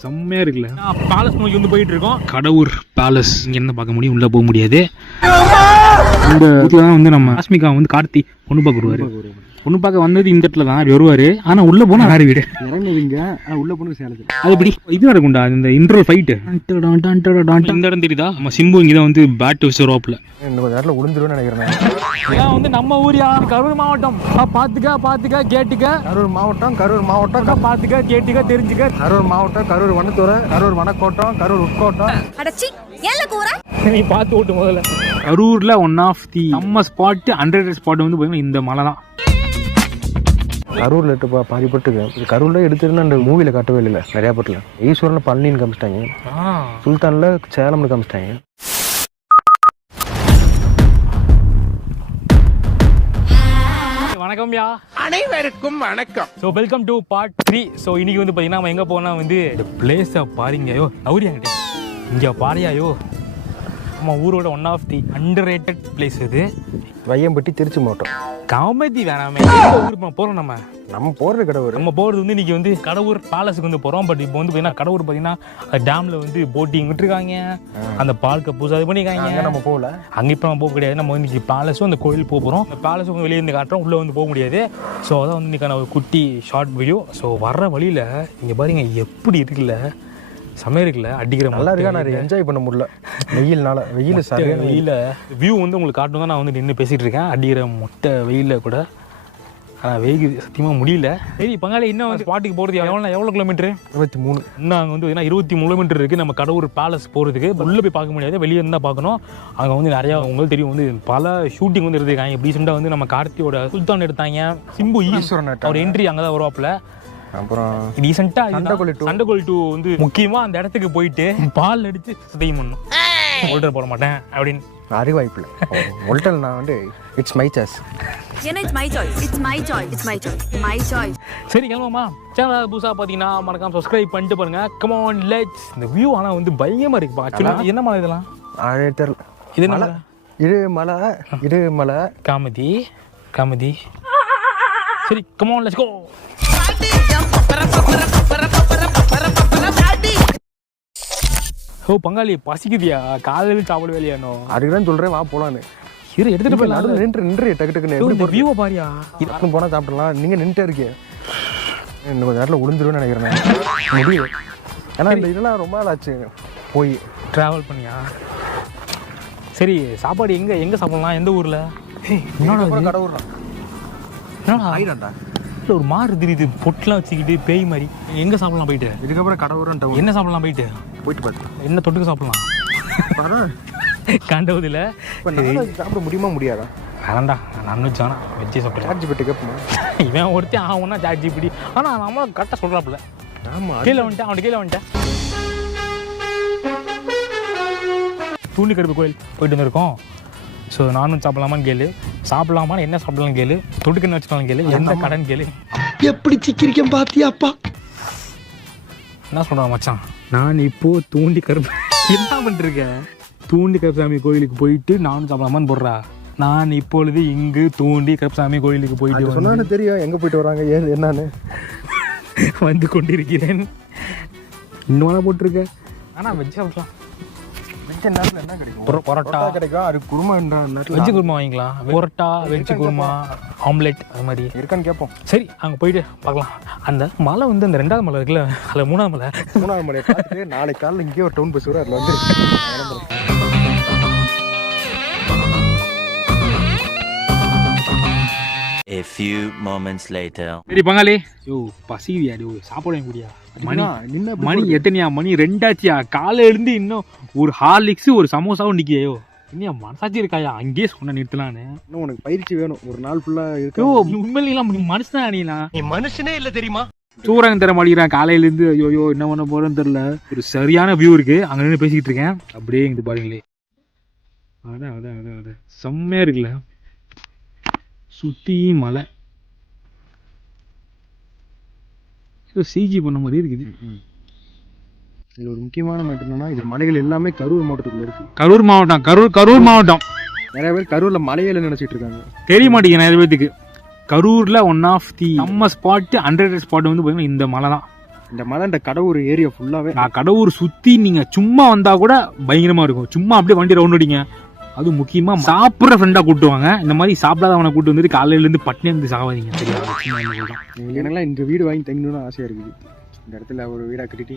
செம்மையா இருக்குல்ல. பேலஸ் நோக்கி வந்து போயிட்டு இருக்கோம். கடவுர் பேலஸ் இங்க என்ன பார்க்க முடியும், உள்ள போக முடியாது. இந்த இடத்துல தான் வந்து நம்ம ஆஸ்மிகா வந்து கார்த்தி பொண்ணு பார்க்க வருவாரு. பொண்ணு பார்க்க வந்தது இந்த இடத்துல தான் வருவாரு. ஆனா உள்ள போனா வேற வீடு இறங்குவீங்க, உள்ள போன சேலத்துல அது இப்படி இது நடக்கும்டா. இந்த இன்ட்ரோல் ஃபைட் இந்த இடம் தெரியுதா? நம்ம சிம்பு இங்கதான் வந்து பேட் வச்சிருவாப்ல. இன்னும் கொஞ்ச நேரத்துல உளுந்துருன்னு நினைக்கிறேன். இதான் வந்து நம்ம ஊரியா கரூர் மாவட்டம். பாத்துக்க கேட்டுக்க. கரூர் மாவட்டம் பாத்துக்க கேட்டுக்க தெரிஞ்சுக்க. கரூர் மாவட்டம், கரூர் வனத்துறை, கரூர் வனக்கோட்டம், கரூர் உட்கோட்டம். நீ பார்த்து ஓட்டு முதல்ல. கரூர்ல ஒன் ஆஃப் தி நம்ம ஸ்பாட், அண்டர் ஸ்பாட் வந்து பாத்தீங்கன்னா இந்த மலை தான். கரூர்ல எட்டு பாதிப்பட்டு கரூர்ல எடுத்துருந்தா அந்த மூவில காட்டவே இல்லை. நிறைய பட்டில ஈஸ்வரன்ல பழனின்னு காமிச்சிட்டாங்க, சுல்தான்ல சேலம்னு காமிச்சிட்டாங்க. வணக்கம் யா, அனைவருக்கும் வணக்கம். So welcome to part 3. So இன்னைக்கு வந்து பார்த்தீங்கன்னா நம்ம எங்கே போனால் வந்து இந்த பிளேஸை பாருங்கயோ. நவுரியாங்கிட்டே இங்கே பாரியாயோ, நம்ம ஊரோட one of the underrated place இது. வையம்பட்டி, திருச்சி மாவட்டம். காமெடி வேணாமே, ஊருக்கு போகிறோம். நம்ம போகிறது கடவுர். நம்ம போகிறது வந்து இன்றைக்கி வந்து கடவுர் பேலஸுக்கு வந்து போகிறோம். பட் இப்போ வந்து பார்த்தீங்கன்னா கடவுர் பார்த்தீங்கன்னா டேமில் வந்து போட்டிங் விட்டுருக்காங்க. அந்த பால்க பூசா இது பண்ணியிருக்காங்க. நம்ம போகல அங்கே இப்போ நம்ம போக கிடையாது. நம்ம வந்து இன்றைக்கி பேலஸும் அந்த கோயில் போக போகிறோம். அந்த பேலஸும் வெளியே இருந்து காட்டுறோம், உள்ளே வந்து போக முடியாது. ஸோ அதான் வந்து இன்றைக்கான ஒரு குட்டி ஷார்ட் வீடியோ. ஸோ வர்ற வழியில் இங்கே பாருங்க எப்படி இருக்குல்ல, செம்மையா இருக்குல்ல, அடிக்கிற நல்லா இருக்கா. நான் என்ஜாய் பண்ண முடியல வெயில்னால. வெயில வியூ வந்து உங்களுக்கு காட்டணும் தான் நான் வந்து நின்று பேசிகிட்டு இருக்கேன். அடிக்கிற மொட்டை வெயிலில் கூட. ஆனால் வெயில் சத்தியமாக முடியல. சரி பங்காளி, இன்னும் வந்து ஸ்பாட்டுக்கு போகிறது எவ்வளோ கிலோமீட்டரு? 23. இன்னும் அங்கே வந்து 23 கிலோமீட்டர் இருக்குது நம்ம கடவுர் பேலஸ் போகிறதுக்கு. உள்ளே போய் பார்க்க முடியாது, வெளியே இருந்தால் பார்க்கணும். அங்கே வந்து நிறையா உங்களுக்கு தெரியும் வந்து பல ஷூட்டிங் வந்து எடுத்துருக்காங்க. ரீசெண்டாக வந்து நம்ம கார்த்தியோட சுல்தான் எடுத்தாங்க. சிம்பு ஈஸ்வரன் அவர் என்ட்ரி அங்கே தான் வருவாப்புல. அப்புறம் ரீசெண்டாக சண்டைகோல் 2 வந்து முக்கியமாக அந்த இடத்துக்கு போயிட்டு பால் அடித்து சதையும் பண்ணும். ஓல்டர் போட மாட்டேன் அப்படின்னு அறிவாய்ப்பில் ஓல்டர் நான் வந்து இட்ஸ் மை சாய்ஸ். சரி கிளம்புமா. சேனல் புதுசாக பார்த்தீங்கன்னா மறக்காம சப்ஸ்கிரைப் பண்ணிட்டு பாருங்க. Come on let's. இந்த வியூ ஆனால் வந்து பயமாக இருக்குப்பா. ஆக்சுவலாக என்ன மலை இதெல்லாம்? தெரியல. இது என்ன? இது மலை காமெடி. சரி கம் ஆன் லெட்ஸ் கோ. ஓ பங்காளி பசிக்குதியா? காலையில் சாப்பிட வேலையானோ? அதுக்குதான் சொல்றேன் வா போலான்னு. இரு எடுத்துட்டு போய் நடுவில் நின்று டக்கு டக்குன்னு வியூவை பாரியா. இதுக்கு போனால் சாப்பிடலாம். நீங்கள் நின்றுட்டே இருக்கீங்க. இன்னும் கொஞ்சம் நேரத்தில் உளுந்துருன்னு நினைக்கிறேன். முடியும். ஏன்னா இந்த இதெல்லாம் ரொம்ப நாள் ஆச்சு போய் ட்ராவல் பண்ணியா. சரி சாப்பாடு எங்கே சாப்பிடலாம்? எந்த ஊரில்? கடவுர் என்னடா ஒரு மாறு தெரியுது, பொட்டெலாம் வச்சுக்கிட்டு பேய் மாதிரி. எங்கே சாப்பிடலாம் போயிட்டு? இதுக்கப்புறம் கடவுர் என்ன சாப்பிடலாம் போயிட்டு பார்த்து என்ன தொட்டுக்க சாப்பிடலாம்? கண்டவுதில் சாப்பிட முடியுமா முடியாதா? வேண்டாம்டா, நான்வெஜ் வேணாம், வெஜ்ஜே சாப்பிட்டு. சார்ஜிபிட்டி கேட்போமா? இவன் ஒருத்தன் ஆகும்னா சார்ஜிபிட்டி. ஆனால் நம்ம கரெக்டாக சொல்கிறாப்புல. ஆமாம், கீழே வந்துட்டேன். தூண்டி கருப்பு கோயில் போயிட்டு வந்துருக்கோம். ஸோ நானும் சாப்பிடலாமான்னு கேளு, சாப்பிடலாமான்னு என்ன சாப்பிடலாம் கேளு, தொட்டுக்குன்னு வச்சுக்கலாம் கேளு, எந்த கடன் கேளு. எப்படி சிக்கிரிக்கம் பாத்தியாப்பா? என்ன சொல்கிறான் மச்சான்? நான் இப்போது தூண்டி கருப்பு என்ன பண்ணிருக்கேன்? தூண்டி கருப்பசாமி கோயிலுக்கு போயிட்டு நானும் சாப்பிடலாமான்னு போடுறா. நான் இப்பொழுது இங்கு தூண்டி கருப்பசாமி கோயிலுக்கு போயிட்டு சொன்னா தெரியும் எங்கே போயிட்டு வராங்க ஏன் என்னன்னு வந்து கொண்டிருக்கிறேன். இன்னும் போட்டிருக்கேன். ஆனால் வெஜ் சாப்பிடலாம். என்ன கிடைக்கும்? பரோட்டா கிடைக்கும். அது குருமா, வெஜ்ஜு குருமா வாங்கிக்கலாம். பரோட்டா, வெஜ்ஜு குருமா, ஆம்லெட் அது மாதிரி இருக்கான்னு கேட்போம். சரி அங்கே போயிட்டு பார்க்கலாம். அந்த மலை வந்து அந்த 2வது மலை இருக்குல்ல, அதில் 3வது மலையை பார்த்துட்டு நாளைக்கு காலையில் இங்கேயே ஒரு டவுன் பஸ் வரும், அதில் வந்து A few moments later. சரி பங்காளி, பசியா சாப்பாடு முடியா? மணி எத்தனையா? மணி 2 ஆச்சியா? காலை எழுந்து இன்னும் ஒரு ஹார்லிக்ஸ் ஒரு சமோசாவும் நிற்கியோ. இன்னும் மனசாட்சி இருக்காயா? அங்கேயே சொன்ன நிறுத்தலான்னு. இன்னும் உனக்கு பயிற்சி வேணும், ஒரு நாள் ஃபுல்லாக இருக்கு. உண்மையிலாம் மனுஷன் அணியலாம். நீ மனுஷனே இல்லை தெரியுமா? சூறாங்க தர மாட்டேங்கிறான் காலையிலேருந்து. ஐயோ என்ன பண்ண போறேன்னு தெரியல. ஒரு சரியான வியூ இருக்கு, அங்கே நின்று பேசிக்கிட்டு இருக்கேன். அப்படியே இங்கிட்டு பாருங்களே, அதான் செம்மையா இருக்குல்ல, சுற்றி மலை. சிஜி பண்ண மாதிரி இருக்குது. இது ஒரு முக்கியமான மேட்டர் என்னன்னா, இது மலைகள் எல்லாமே கரூர் மாவட்டத்துக்குள்ள இருக்கு. கரூர் மாவட்டம். நிறைய பேர் கரூர்ல மலையில நினைச்சிட்டு இருக்காங்க, தெரிய மாட்டேங்குது நிறைய பேருக்கு. கரூர்ல ஒன் ஆஃப் தி நம்ம ஸ்பாட், அண்டர் ஸ்பாட் வந்து பாத்தீங்கன்னா இந்த மலை தான். இந்த மலை இந்த கடவுர் ஏரியா ஃபுல்லாகவே நான் கடவுர் சுற்றி நீங்கள் சும்மா வந்தால் கூட பயங்கரமாக இருக்கும். சும்மா அப்படியே வண்டி ரவுண்ட் அடிங்க. அதுவும் முக்கியமாக சாப்பிட்ற ஃப்ரெண்டாக கூட்டுவாங்க. இந்த மாதிரி சாப்பிடாதவனை கூட்டு வந்துட்டு காலையிலேருந்து பட்டினி இருந்து சாவாதீங்க. தெரியாது எனக்குலாம் இந்த வீடு வாங்கி தங்கணும்னு ஆசையாக இருக்குது. இந்த இடத்துல ஒரு வீடாக கட்டிட்டு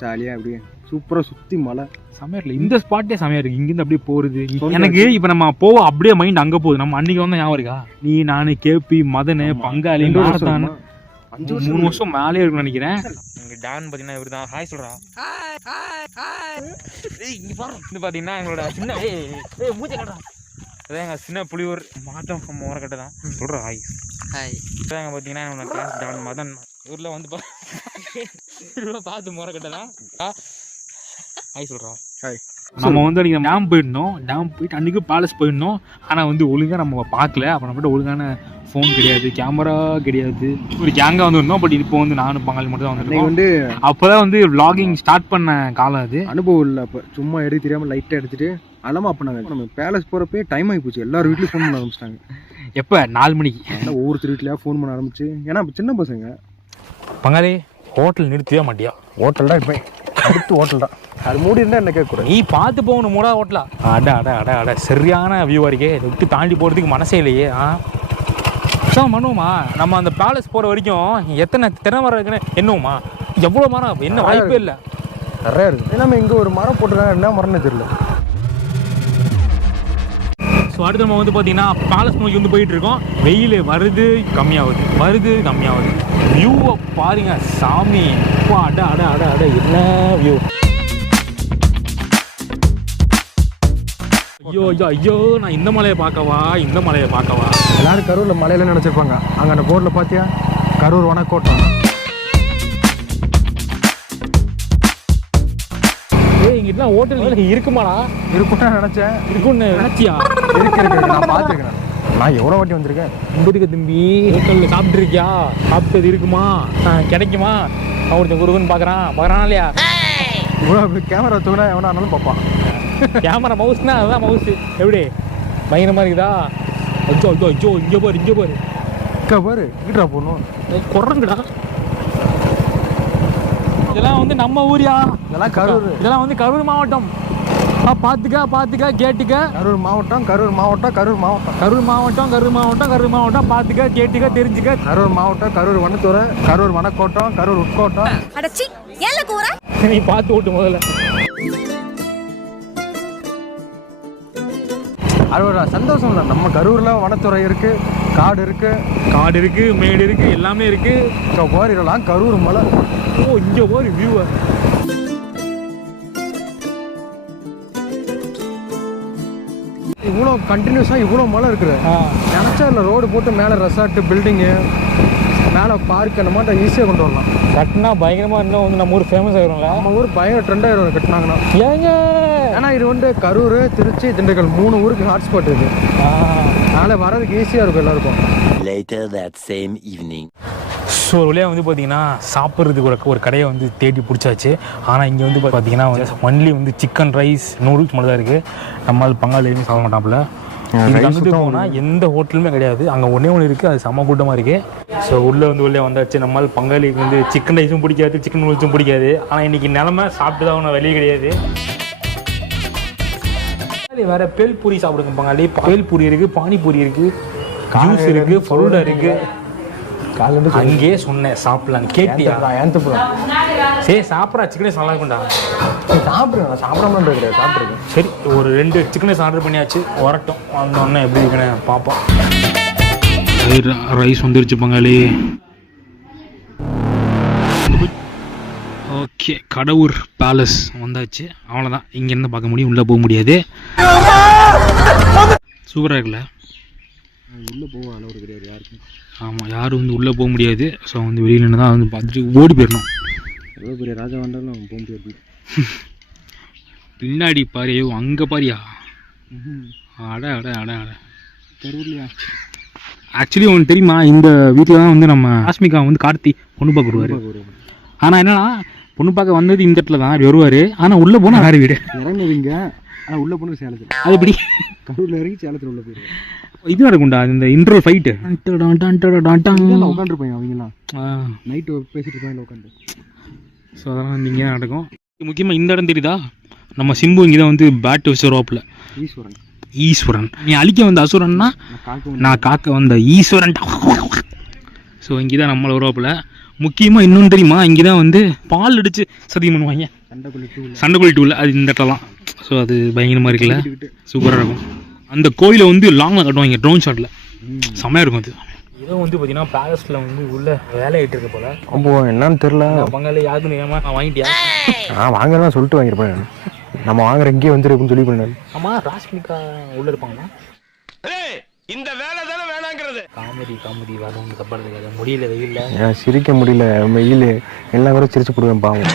ஜாலியாக அப்படியே சூப்பராக சுற்றி மலை செமையா இல்லை. இந்த ஸ்பாட்டே செமையா இருக்கு. இங்கேருந்து அப்படியே போகிறது எனக்கு இப்போ நம்ம போவோம் அப்படியே மைண்ட் அங்கே போகுது. நம்ம அன்னைக்கு வந்து ஞாபகம் இருக்கா? நீ நான் கேபி மதனு பங்காளி 3 வருஷம் மேலே இருக்குன்னு நினைக்கிறேன். இங்கே டான் பார்த்தீங்கன்னா இவர் தான். ஹாய் சொல்கிறா. இது பார்த்தீங்கன்னா எங்களோட சின்ன மூச்சை கட்டுறா. அதான் எங்கள் சின்ன புலியூர் மாட்டம் முறைக்கட்டை தான் சொல்கிறா. Hi hi. இதான் பார்த்தீங்கன்னா என்னோட கிளாஸ் டான் மதன். ஊரில் வந்து பார்த்து முறைக்கட்டை தான். ஹாய் சொல்கிறா. ஹாய். நம்ம வந்து அன்றைக்கி டேம் போயிடணும். டேம் போயிட்டு அன்றைக்கி பேலஸ் போயிடணும். ஆனால் வந்து ஒழுங்காக நம்ம பார்க்கல. அப்போ நம்மகிட்ட ஒழுங்கான ஃபோன் கிடையாது, கேமரா கிடையாது. ஒரு கேங்காக வந்துருந்தோம். பட் இப்போ வந்து நானும் பங்காளி மட்டும் தான் வந்துருக்கோம். வந்து அப்போ தான் வந்து vlogging ஸ்டார்ட் பண்ண காலம் அது. அனுபவம் இல்லை. அப்போ சும்மா எடுத்து தெரியாமல் லைட்டாக எடுத்துகிட்டு அல்லாமல் அப்போ நாங்கள் நம்ம பேலஸ் போகிறப்பே டைம் ஆகி போச்சு. எல்லாரும் வீட்லேயும் ஃபோன் பண்ண ஆரம்பிச்சிட்டாங்க. எப்போ 4 மணிக்கு அதனால் ஒவ்வொருத்தர் வீட்லையாக ஃபோன் பண்ண ஆரம்பிச்சு. ஏன்னா இப்போ சின்ன பசங்க. பங்காளி ஹோட்டல் நிறுத்தியே மாட்டியா? ஹோட்டல் தான் இப்போ அடுத்து ஹோட்டல் தான். அது மூடி இருந்தால் என்ன கேட்கக்கூடாது. நீ பார்த்து போகணும் மூடா ஹோட்டலா? அட அட அட அட சரியான வியூவாக இருக்கே. இதை விட்டு தாண்டி போகிறதுக்கு மனசே இல்லையே. பண்ணுவோமா? நம்ம அந்த பேலஸ் போகிற வரைக்கும் எத்தனை திறமரம் இருக்குன்னு என்னவுமா? எவ்வளோ மரம்? என்ன வாய்ப்பே இல்லை. நிறையா இருக்குது. எல்லாமே இங்கே ஒரு மரம் போட்டுருக்காங்க. என்ன மரம்னு தெரியல. ஸோ அடுத்து நம்ம வந்து பார்த்தீங்கன்னா பேலஸ் நோக்கி வந்து போயிட்டு இருக்கோம். வெயில் வருது கம்மியாகுது, வருது கம்மியாகுது. வியூவை பாருங்க சாமி. அட அட அட அட என்ன வியூ. ஐயோ ஐயோ ஐயோ, நான் இந்த மலையை பார்க்கவா, இந்த மலையை பார்க்கவா? எல்லாரும் கரூரில் மலையில நினச்சிருப்பாங்க. அங்கே அந்த போர்டில் பார்த்தியா கரூர் வனக்கோட்டம். இங்கிட்டலாம் ஹோட்டல் இருக்குமாடா? இருக்குன்னு நினச்சேன். இருக்குன்னு நினச்சியா? இருக்கு நான் பார்த்துருக்கேன். நான் எவ்வளோ வாட்டி வந்திருக்கேன். இருக்கு தம்பி. ஹோட்டலில் சாப்பிட்ருக்கியா? சாப்பிட்டது இருக்குமா, கிடைக்குமா? அவனுக்கு குருகுன்னு பார்க்குறான் இல்லையா? இவ்வளோ அப்படி கேமரா தூக்கினா எவனா ஆனாலும் பார்ப்பான். கேமரா மவுஸ்னா அதுதான் மவுஸ். எப்படி பயங்கரமாக இருக்குதா? அச்சோ அச்சோ அச்சோ, இங்கே பாரு இங்கே பாரு. பாரு வீட்டா போடணும். குறங்குடா. இதெல்லாம் வந்து நம்ம ஊரியா? இதெல்லாம் கரூர். இதெல்லாம் வந்து கரூர் மாவட்டம். பார்த்துக்க கேட்டுக்க. கரூர் மாவட்டம் கரூர் மாவட்டம் கரூர் மாவட்டம் கரூர் மாவட்டம் கரூர் மாவட்டம் கரூர் மாவட்டம். பார்த்துக்க கேட்டுக்க தெரிஞ்சுக்க. கரூர் மாவட்டம் கரூர் வனத்துறை கரூர் வனக்கோட்டம் கரூர் உட்கோட்டம். நீ பார்த்து ஓட்டு முதல்ல. அது ஒரு சந்தோஷம் இல்லை. நம்ம கரூரில் வனத்துறை இருக்கு, காடு இருக்கு, மேடு இருக்கு, எல்லாமே இருக்கு. இப்போ போர் இதெல்லாம் கரூர் மலை. ஓ இங்கே போர் வியூவை. இவ்வளோ கண்டினியூஸாக இவ்வளோ மலை இருக்குது. நினச்சா இல்லை ரோடு போட்டு மேலே ரெசார்ட்டு பில்டிங்கு மேலே பார்க் அந்த மாதிரி ஈஸியாக கொண்டு வரலாம். கட்டினா பயங்கரமாக இருந்தால் வந்து நம்ம ஊர் ஃபேமஸ் ஆகிரும்ல. நம்ம ஊர் பயங்கர ட்ரெண்டாயிரும் கட்டினாங்கன்னா. ஏங்க ஏன்னா இது வந்து கரூர், திருச்சி, திண்டுக்கல் 3 ஊருக்கு ஹாட்ஸ்பாட் இது. அதனால் வரதுக்கு ஈஸியாக இருக்கும் எல்லாருக்கும். Later that same evening. So ஒரு வழியாக வந்து பார்த்தீங்கன்னா சாப்பிட்றதுக்கு ஒரு கடையை வந்து தேடி பிடிச்சாச்சு. ஆனால் இங்கே வந்து பார்த்தீங்கன்னா ஒன்லி வந்து சிக்கன் ரைஸ் நூடுல்ஸ் மட்டும் தான் இருக்குது. நம்மளால் பங்காளி எதுவுமே சாப்பிட மாட்டாப்புல. வந்துட்டு போனால் எந்த ஹோட்டலுமே கிடையாது. அங்கே ஒன்றே இருக்குது, அது செம்ம கூட்டமாக இருக்குது. ஸோ உள்ளே வந்தாச்சு. நம்மளால் பங்காளிக்கு வந்து சிக்கன் ரைஸும் பிடிக்காது, சிக்கன் நூடுல்ஸும் பிடிக்காது. ஆனால் இன்றைக்கி நிலமை சாப்பிட்டு தான் ஒன்றும் வெளியே கிடையாது. வேறு பேல்பூரி சாப்பிடுங்க பங்காளி. பேல்பூரி இருக்குது, பானிபூரி இருக்குது, ஜூஸ் இருக்குது, ஃபலூடா இருக்குது. அங்கேயே சொன்னேன் சாப்பிடலாம். கேட்டியா? சரி சாப்பிட்றா. சிக்கன் ரைஸ் நல்லா இருக்கும்டா. சாப்பிடுங்க. சாப்பிடாம கிடையாது, சாப்பிட்ருக்கேன். சரி ஒரு 2 சிக்கன் ரைஸ் ஆர்டர் பண்ணியாச்சு. வரட்டும், வந்தோடனே எப்படி இருக்குன்னு பார்ப்போம். ரைஸ் வந்துருச்சு பங்காளி. ஓகே, கடவுர் பேலஸ் வந்தாச்சு. அவ்வளோதான். இங்கேருந்து பார்க்க முடியும், உள்ளே போக முடியாது. சூப்பராக இருக்குல்ல? உள்ளே போக அளவு கிடையாது யாருக்கும். ஆமாம், யாரும் வந்து உள்ளே போக முடியாது. ஸோ வந்து வெளியில் நின்று தான் வந்து பார்த்துட்டு ஓடி போயிடணும். எவ்வளோ பெரிய ராஜா வந்தாலும் போக முடியாது. பின்னாடி பாரு, அங்கே பாரியா? அட அட அட அட கரூர்லையா? ஆக்சுவலி ஒன்று தெரியுமா? இந்த வீட்டில் தான் வந்து நம்ம ஆஸ்மிகா வந்து கார்த்தி பொண்ணு பார்க்க வருவார். ஆனால் என்னன்னா பொண்ணு பார்க்க வந்தது இந்த இடத்துல தான் வருவார். ஆனால் உள்ளே போனால் வேறு வீடு. இறங்குவீங்க, ஆனால் உள்ளே போனது சேலத்தில். அது எப்படி? கரூரில் இறங்கி சேலத்தில் உள்ளே போயிடுவேன். இது நடக்கும்டா இந்த இன்ட்ரோல் ஃபைட்டு. உட்காந்துருப்பாங்க அவங்களாம். நைட்டு பேசிட்டு இருப்பாங்க உட்காந்து. ஸோ அதெல்லாம் வந்து இங்கே தான் நடக்கும். முக்கியமாக இந்த இடம் தெரியுதா, நம்ம சிம்பு இங்கே தான் வந்து பேட் வச்சு ரோப்பில் ஈஸ்வரன். நீ அழிக்க வந்த அசுரன்னா நான் காக்க வந்த ஈஸ்வரன். ஸோ இங்கே தான் நம்மள ரோப்பில். முக்கியமாக இன்னொன்று தெரியுமா, இங்கே தான் வந்து பால் அடித்து சத்தியம் பண்ணுவாங்க. சண்டைக்குழி டூவில் அது இந்த இடத்துலாம். ஸோ அது பயங்கரமாக இருக்குல்ல, சூப்பராக இருக்கும். அந்த கோயிலை வந்து லாங்கில் கட்டுவாங்க, ட்ரோன் ஷாட்டில், செம்மையாக இருக்கும் அது. இதோ வந்து பார்த்தீங்கன்னா பேலஸில் வந்து உள்ள வேலையிட்டு இருக்க போல. அப்போ என்னன்னு தெரில, பங்காளி யாருக்கும் தெரியாமல் வாங்கிட்டியா? வாங்குறதா சொல்லிட்டு வாங்கியிருப்பேன். நம்ம வாங்குற இங்கேயே வந்துருக்குன்னு சொல்லி பண்ணாரு. ஆமாம், ராஷ்மிகா உள்ளே இருப்பாங்களா? இந்த வேலை தானே வேணாங்கிறது. காமெடி வரணும் தப்பாடுறது முடியல, வெயில்ல ஏன் சிரிக்க முடியல, வெயில் எல்லாம் கூட சிரிச்சு போடுவேன் பாவம்.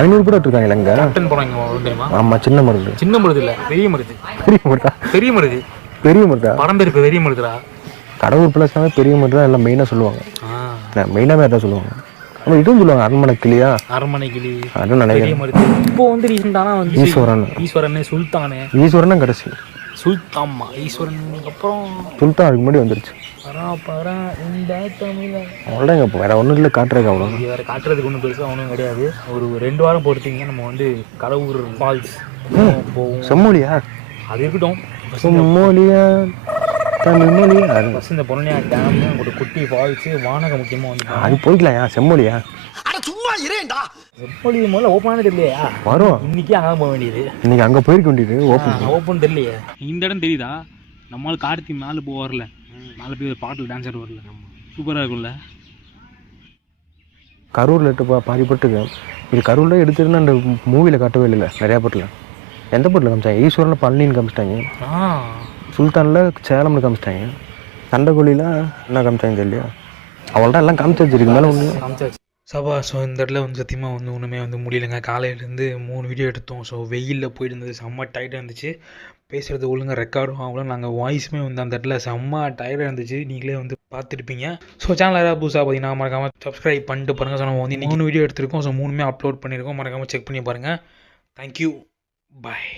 500 கூட இருக்காங்க இங்கே. தெரியுமா? ஆமாம், சின்ன மருது. சின்ன மருது இல்லை, பெரிய மருது. பெரிய மருதா? பெரிய மருது. பெரிய மருதா? படம் பேர் பெரிய மருதுடா. கடவுள் பிளஸ்னாவே பெரிய மருது தான் எல்லாம் மெயினாக சொல்லுவாங்க. மெயினாகவே அதான் சொல்லுவாங்க. நம்ம இதுவும் சொல்லுவாங்க, அரண்மனை கிளியா, அரண்மனை கிளி, அதுவும் நினைக்கிறேன். இப்போ வந்து ரீசெண்டானா வந்து ஈஸ்வரன் சுல்தானு. ஈஸ்வரன் தான் கடைசி. சுல்தான்மா ஈஸ்வரன் அப்புறம் சுல்தான் அதுக்கு முன்னாடி வந்துருச்சு. இந்த தமிழ் அவ்வளோதான். இப்போ வேற ஒன்றும் இல்லை காட்டுறதுக்கு, அவ்வளோ வேறு காட்டுறதுக்கு ஒன்றும் பெருசாக ஒன்றும் கிடையாது. ஒரு 2 வாரம் பொறுத்தீங்க நம்ம வந்து கடவுர் ஃபால்ஸ் போவோம். செம்மொழியா? அது இருக்கட்டும். செம்மொழியா தமிழ் மொழியா? ஃபஸ்ட் இந்த பொன்னியா டேம், ஒரு குட்டி ஃபால்ஸு, வானகம் முக்கியமாக வந்து அது போய்க்கலாம்யா. செம்மொழியா? சும்மா இரேண்டா. செம்மொழி முதல்ல ஓப்பனானே தெரியலையா? வரும். இன்னைக்கு அங்கே போக வேண்டியது. இன்னைக்கு அங்கே போயிருக்க வேண்டியது. ஓப்பன் தெரியலையே. இந்த இடம் தெரியுதா, நம்மளால் கார்த்தி மேலே போக வரல, மேலே போய் ஒரு பாட்டில் டான்ஸர் வரல, சூப்பராக இருக்கும்ல. கரூரில் எடுத்து பாதி பட்டுக்கு இது கரூரில் எடுத்துருன்னு அந்த மூவியில் காட்டவே இல்லை. நிறையா பட்டில் எந்த பட்டில் காமிச்சாங்க? ஈஸ்வரனில் பழனின்னு காமிச்சிட்டாங்க, சுல்தானில் சேலம்னு காமிச்சிட்டாங்க, சண்டைக்கோழியில் என்ன காமிச்சாங்க தெரியலையா? அவ்வளோதான் எல்லாம் காமிச்சு வச்சிருக்கு, மேலே ஒன்று காமிச்சாச்சு. சபா. ஸோ இந்த இடத்துல வந்து சத்தியமாக வந்து ஒன்றுமே வந்து முடியலைங்க. காலையிலேருந்து 3 வீடியோ எடுத்தோம். ஸோ வெயிலில் போயிட்டு இருந்தது, செம்ம டயர்டாக இருந்துச்சு. பேசுகிறது ஒழுங்காக ரெக்கார்டும் ஆகல, நாங்கள் வாய்ஸுமே வந்து அந்த இடத்துல செம்ம டயர்டாக இருந்துச்சு. நீங்களே வந்து பார்த்துருப்பீங்க. ஸோ சேனல் யாராவது புதுசாக பார்த்தீங்கன்னா மறக்காமல் சப்ஸ்கிரைப் பண்ணிட்டு பாருங்கள். ஸோ நம்ம வந்து 3 வீடியோ எடுத்திருக்கோம். ஸோ 3மே அப்லோட் பண்ணியிருக்கோம், மறக்காமல் செக் பண்ணி பாருங்கள். தேங்க்யூ, பாய்.